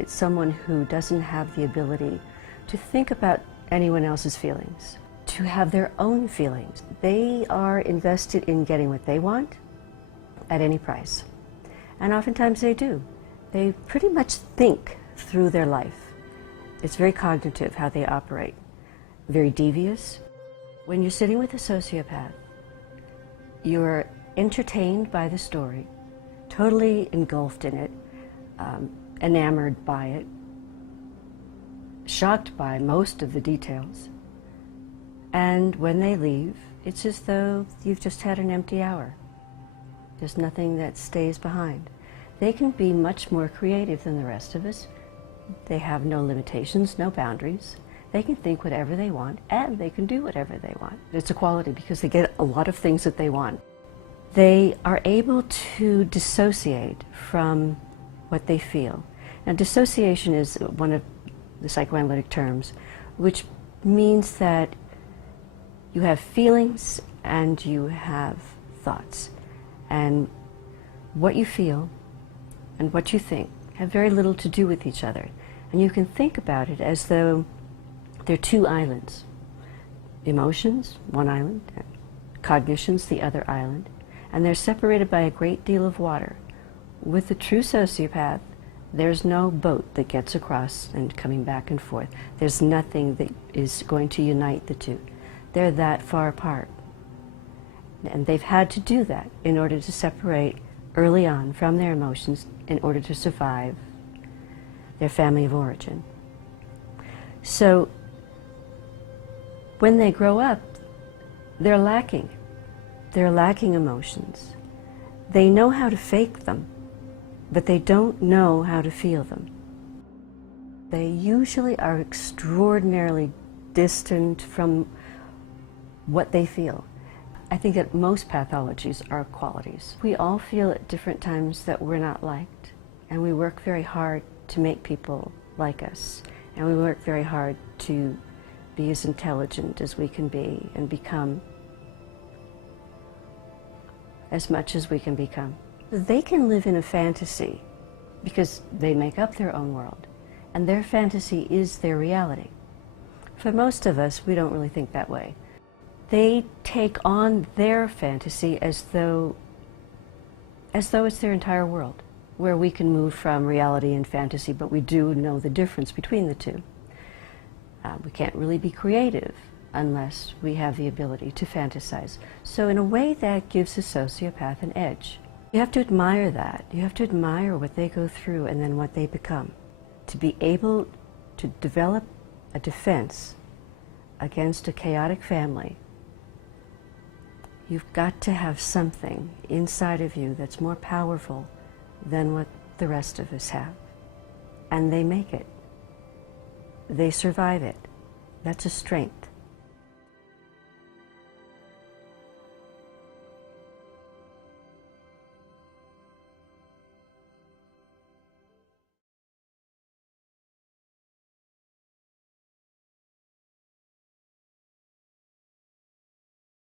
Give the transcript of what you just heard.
It's someone who doesn't have the ability to think about anyone else's feelings, to have their own feelings. They are invested in getting what they want at any price. And oftentimes they do. They pretty much think through their life. It's very cognitive how they operate, very devious. When you're sitting with a sociopath, you're entertained by the story, totally engulfed in it, enamored by it, shocked by most of the details. And when they leave, it's as though you've just had an empty hour. There's nothing that stays behind. They can be much more creative than the rest of us. They have no limitations, no boundaries. They can think whatever they want, and they can do whatever they want. It's a quality because they get a lot of things that they want. They are able to dissociate from what they feel. And dissociation is one of the psychoanalytic terms, which means that you have feelings and you have thoughts. And what you feel and what you think have very little to do with each other. And you can think about it as though they're two islands. Emotions, one island, and cognitions, the other island. And they're separated by a great deal of water. With the true sociopath, there's no boat that gets across and coming back and forth. There's nothing that is going to unite the two. They're that far apart. And they've had to do that in order to separate early on from their emotions in order to survive their family of origin. So when they grow up, they're lacking. They're lacking emotions. They know how to fake them, but they don't know how to feel them. They usually are extraordinarily distant from what they feel. I think that most pathologies are qualities. We all feel at different times that we're not liked, and we work very hard to make people like us, and we work very hard to be as intelligent as we can be and become as much as we can become. They can live in a fantasy because they make up their own world, and their fantasy is their reality. For most of us, we don't really think that way. They take on their fantasy as though it's their entire world, where we can move from reality and fantasy, but we do know the difference between the two. We can't really be creative unless we have the ability to fantasize. So in a way, that gives a sociopath an edge. You have to admire that. You have to admire what they go through and then what they become. To be able to develop a defense against a chaotic family, you've got to have something inside of you that's more powerful than what the rest of us have. And they make it. They survive it. That's a strength.